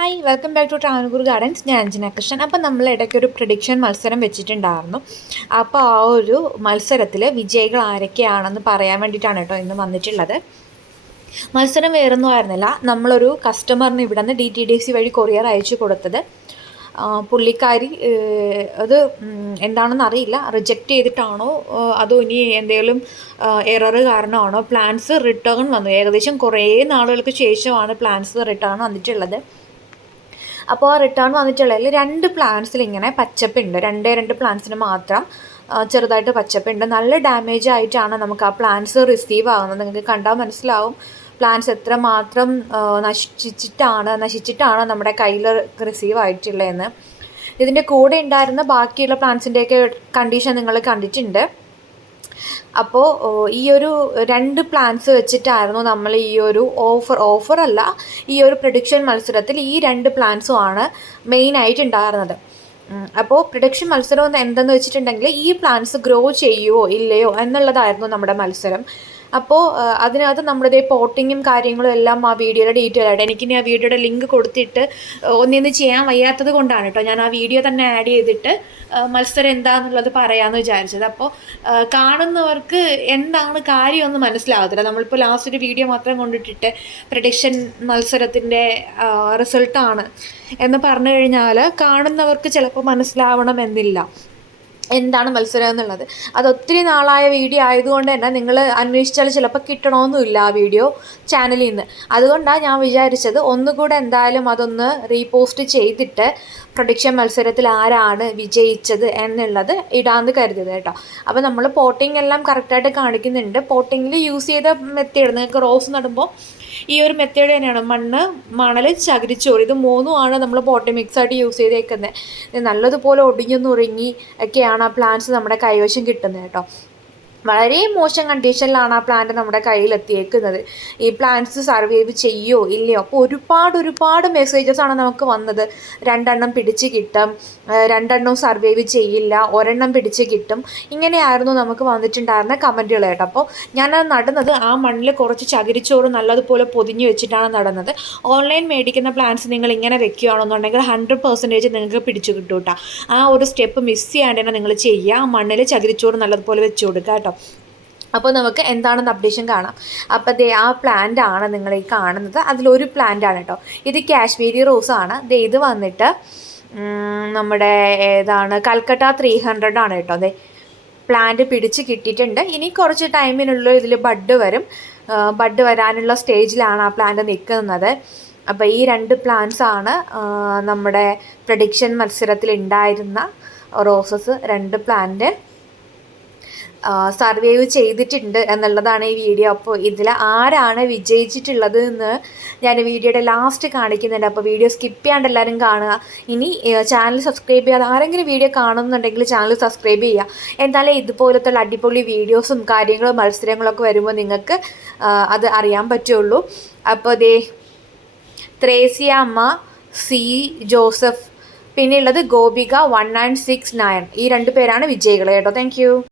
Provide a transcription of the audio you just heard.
Hi welcome back to Travancore gardens ഞാൻ അഞ്ജന കൃഷ്ണൻ. അപ്പം നമ്മൾ ഇടയ്ക്ക് ഒരു പ്രഡിക്ഷൻ മത്സരം വെച്ചിട്ടുണ്ടായിരുന്നു. അപ്പോൾ ആ ഒരു മത്സരത്തിൽ വിജയികൾ ആരൊക്കെയാണെന്ന് പറയാൻ വേണ്ടിയിട്ടാണ് കേട്ടോ ഇന്ന് വന്നിട്ടുള്ളത്. മത്സരം വേറൊന്നും ആയിരുന്നില്ല. നമ്മളൊരു കസ്റ്റമറിന് ഇവിടെ നിന്ന് ഡി ടി ഡി സി വഴി കൊറിയർ അയച്ചു കൊടുത്തത്. പുള്ളിക്കാരി അത് എന്താണെന്ന് അറിയില്ല. റിജക്റ്റ് ചെയ്തിട്ടാണോ അതോ ഇനി എന്തെങ്കിലും എറർ കാരണമാണോ പ്ലാൻസ് റിട്ടേൺ വന്നു. ഏകദേശം കുറേ നാളുകൾക്ക് ശേഷമാണ് പ്ലാൻസ് റിട്ടേൺ വന്നിട്ടുള്ളത്. അപ്പോൾ റിട്ടേൺ വന്നിട്ടുള്ളതിൽ രണ്ട് പ്ലാന്റ്സിൽ ഇങ്ങനെ പച്ചപ്പുണ്ട്. രണ്ടേ രണ്ട് പ്ലാന്റ്സിന് മാത്രം ചെറുതായിട്ട് പച്ചപ്പുണ്ട്. നല്ല ഡാമേജ് ആയിട്ടാണ് നമുക്ക് ആ പ്ലാന്റ്സ് റിസീവ് ആകുന്നത് നിങ്ങൾക്ക് കണ്ടാൽ മനസ്സിലാവും പ്ലാന്റ്സ് എത്ര മാത്രം നശിച്ചിട്ടാണ് നശിച്ചിട്ടാണ് നമ്മുടെ കയ്യിൽ റിസീവ് ആയിട്ടുള്ളതെന്ന്. ഇതിന്റെ കൂടെ ഉണ്ടായിരുന്ന ബാക്കിയുള്ള പ്ലാന്റ്സിന്റെയൊക്കെ കണ്ടീഷൻ നിങ്ങൾ കണ്ടിട്ടുണ്ട്. അപ്പോൾ ഈ ഒരു രണ്ട് പ്ലാൻസ് വെച്ചിട്ടായിരുന്നു നമ്മൾ ഈ ഒരു ഓഫർ ഓഫറല്ല ഈ ഒരു പ്രൊഡിക്ഷൻ മത്സരത്തിൽ ഈ രണ്ട് പ്ലാൻസും ആണ് മെയിനായിട്ട് ഉണ്ടായിരുന്നത് അപ്പോൾ പ്രൊഡക്ഷൻ മത്സരം എന്തെന്ന് വെച്ചിട്ടുണ്ടെങ്കിൽ ഈ പ്ലാൻസ് ഗ്രോ ചെയ്യുമോ ഇല്ലയോ എന്നുള്ളതായിരുന്നു നമ്മുടെ മത്സരം. അപ്പോൾ അതിനകത്ത് നമ്മുടെ പോട്ടിങ്ങും കാര്യങ്ങളും എല്ലാം ആ വീഡിയോയുടെ ഡീറ്റെയിൽ ആയിട്ട്. എനിക്കിനി ആ വീഡിയോയുടെ ലിങ്ക് കൊടുത്തിട്ട് ഒന്നിന്ന് ചെയ്യാൻ വയ്യാത്തത് കൊണ്ടാണ് കേട്ടോ ഞാൻ ആ വീഡിയോ തന്നെ ആഡ് ചെയ്തിട്ട് മത്സരം എന്താണെന്നുള്ളത് പറയാമെന്ന് വിചാരിച്ചത്. അപ്പോൾ കാണുന്നവർക്ക് എന്താണ് കാര്യമൊന്നും മനസ്സിലാവത്തില്ല. നമ്മളിപ്പോൾ ലാസ്റ്റ് ഒരു വീഡിയോ മാത്രം കൊണ്ടിട്ടിട്ട് പ്രഡിക്ഷൻ മത്സരത്തിന്റെ റിസൾട്ടാണ് എന്ന് പറഞ്ഞു കഴിഞ്ഞാൽ കാണുന്നവർക്ക് ചിലപ്പോൾ മനസ്സിലാവണമെന്നില്ല. എന്താണ് മത്സരം എന്നുള്ളത്. അത് ഒത്തിരി നാളായ വീഡിയോ ആയതുകൊണ്ട് തന്നെ നിങ്ങൾ അന്വേഷിച്ചാൽ ചിലപ്പോൾ കിട്ടണമെന്നില്ല ആ വീഡിയോ ചാനലിൽ നിന്ന് അതുകൊണ്ടാണ് ഞാൻ വിചാരിച്ചത് ഒന്നുകൂടെ എന്തായാലും അതൊന്ന് റീപോസ്റ്റ് ചെയ്തിട്ട് പ്രൊഡിക്ഷൻ മത്സരത്തിൽ ആരാണ് വിജയിച്ചത് എന്നുള്ളത് ഇടാന്ന് കരുതിയത് കേട്ടോ. അപ്പോൾ നമ്മൾ പോട്ടിംഗ് എല്ലാം കറക്റ്റായിട്ട് കാണിക്കുന്നുണ്ട്. പോട്ടിങ്ങിൽ യൂസ് ചെയ്ത മെത്തേഡ് നിങ്ങൾക്ക് റോസ് നടുമ്പോൾ ഈ ഒരു മെത്തേഡ് തന്നെയാണ്. മണ്ണ് മണൽ ചകിരിച്ചോറ്. ഇത് മൂന്നുമാണ് നമ്മൾ പോട്ടി മിക്സായിട്ട് യൂസ് ചെയ്തേക്കുന്നത്. നല്ലതുപോലെ ഒടിഞ്ഞു നുറുങ്ങി ഒക്കെയാണ് ആ പ്ലാന്റ്സ് നമ്മുടെ കൈവശം കിട്ടുന്നത് കേട്ടോ. വളരെ മോശം കണ്ടീഷനിലാണ് ആ പ്ലാന്റ് നമ്മുടെ കയ്യിൽ എത്തിയേക്കുന്നത് ഈ പ്ലാന്റ്സ് സർവൈവ് ചെയ്യോ? ഇല്ലയോ? അപ്പോൾ ഒരുപാട് ഒരുപാട് മെസ്സേജസ് ആണ് നമുക്ക് വന്നത്. രണ്ടെണ്ണം പിടിച്ച് കിട്ടും. രണ്ടെണ്ണം സർവൈവ് ചെയ്യില്ല. ഒരെണ്ണം പിടിച്ച് കിട്ടും. ഇങ്ങനെയായിരുന്നു നമുക്ക് വന്നിട്ടുണ്ടായിരുന്ന കമന്റുകൾ കേട്ടോ. അപ്പോൾ ഞാൻ അത് നടുന്നത് ആ മണ്ണിൽ കുറച്ച് ചകിരിച്ചോറ് നല്ലതുപോലെ പൊതിഞ്ഞ് വെച്ചിട്ടാണ് നടന്നത്. ഓൺലൈൻ മേടിക്കുന്ന പ്ലാന്റ്സ് നിങ്ങൾ ഇങ്ങനെ വെക്കുകയാണെന്നുണ്ടെങ്കിൽ ഹൺഡ്രഡ് പെർസെന്റേജ് നിങ്ങൾക്ക് പിടിച്ചു കിട്ടും കേട്ടോ ആ ഒരു സ്റ്റെപ്പ് മിസ് ചെയ്യാണ്ട് തന്നെ നിങ്ങൾ ചെയ്യുക. ആ മണ്ണിൽ ചകിരിച്ചോറ് നല്ലതുപോലെ വെച്ച് കൊടുക്കുക അപ്പോൾ നമുക്ക് എന്താണെന്ന് അപ്ഡേഷൻ കാണാം. അപ്പോൾ ദേ ആ പ്ലാന്റ് ആണ് നിങ്ങൾ ഈ കാണുന്നത്. അതിലൊരു പ്ലാന്റ് ആണ് കേട്ടോ. ഇത് കാശ്മീരി റോസ് ആണ്. ദേ ഇത് വന്നിട്ട് നമ്മുടെ ഏതാണ് കൽക്കട്ട ത്രീ ഹൺഡ്രഡ് ആണ് കേട്ടോ. അതെ പ്ലാന്റ് പിടിച്ച് കിട്ടിയിട്ടുണ്ട്. ഇനി കുറച്ച് ടൈമിനുള്ള ഇതിൽ ബഡ് വരും. ബഡ് വരാനുള്ള സ്റ്റേജിലാണ് ആ പ്ലാന്റ് നിൽക്കുന്നത്. അപ്പോൾ ഈ രണ്ട് പ്ലാന്റ്സ് ആണ് നമ്മുടെ പ്രഡിക്ഷൻ മത്സരത്തിൽ ഉണ്ടായിരുന്ന റോസസ് രണ്ട് പ്ലാന്റ് സർവൈവ് ചെയ്തിട്ടുണ്ട് എന്നുള്ളതാണ് ഈ വീഡിയോ. അപ്പോൾ ഇതിൽ ആരാണ് വിജയിച്ചിട്ടുള്ളത് എന്ന് ഞാൻ വീഡിയോയുടെ ലാസ്റ്റ് കാണിക്കുന്നുണ്ട്. അപ്പോൾ വീഡിയോ സ്കിപ്പ് ചെയ്യാണ്ട് എല്ലാവരും കാണുക. ഇനി ചാനൽ സബ്സ്ക്രൈബ് ചെയ്യാതെ ആരെങ്കിലും വീഡിയോ കാണുന്നുണ്ടെങ്കിൽ ചാനൽ സബ്സ്ക്രൈബ് ചെയ്യുക. എന്നാലേ ഇതുപോലത്തുള്ള അടിപൊളി വീഡിയോസും കാര്യങ്ങളും മത്സരങ്ങളൊക്കെ വരുമ്പോൾ നിങ്ങൾക്ക് അത് അറിയാൻ പറ്റുള്ളൂ. അപ്പോൾ ദേ ത്രേസ്യ അമ്മ സി ജോസഫ് പിന്നെയുള്ളത് Gopika one nine six nine ഈ രണ്ട് പേരാണ് വിജയികൾ കേട്ടോ. താങ്ക്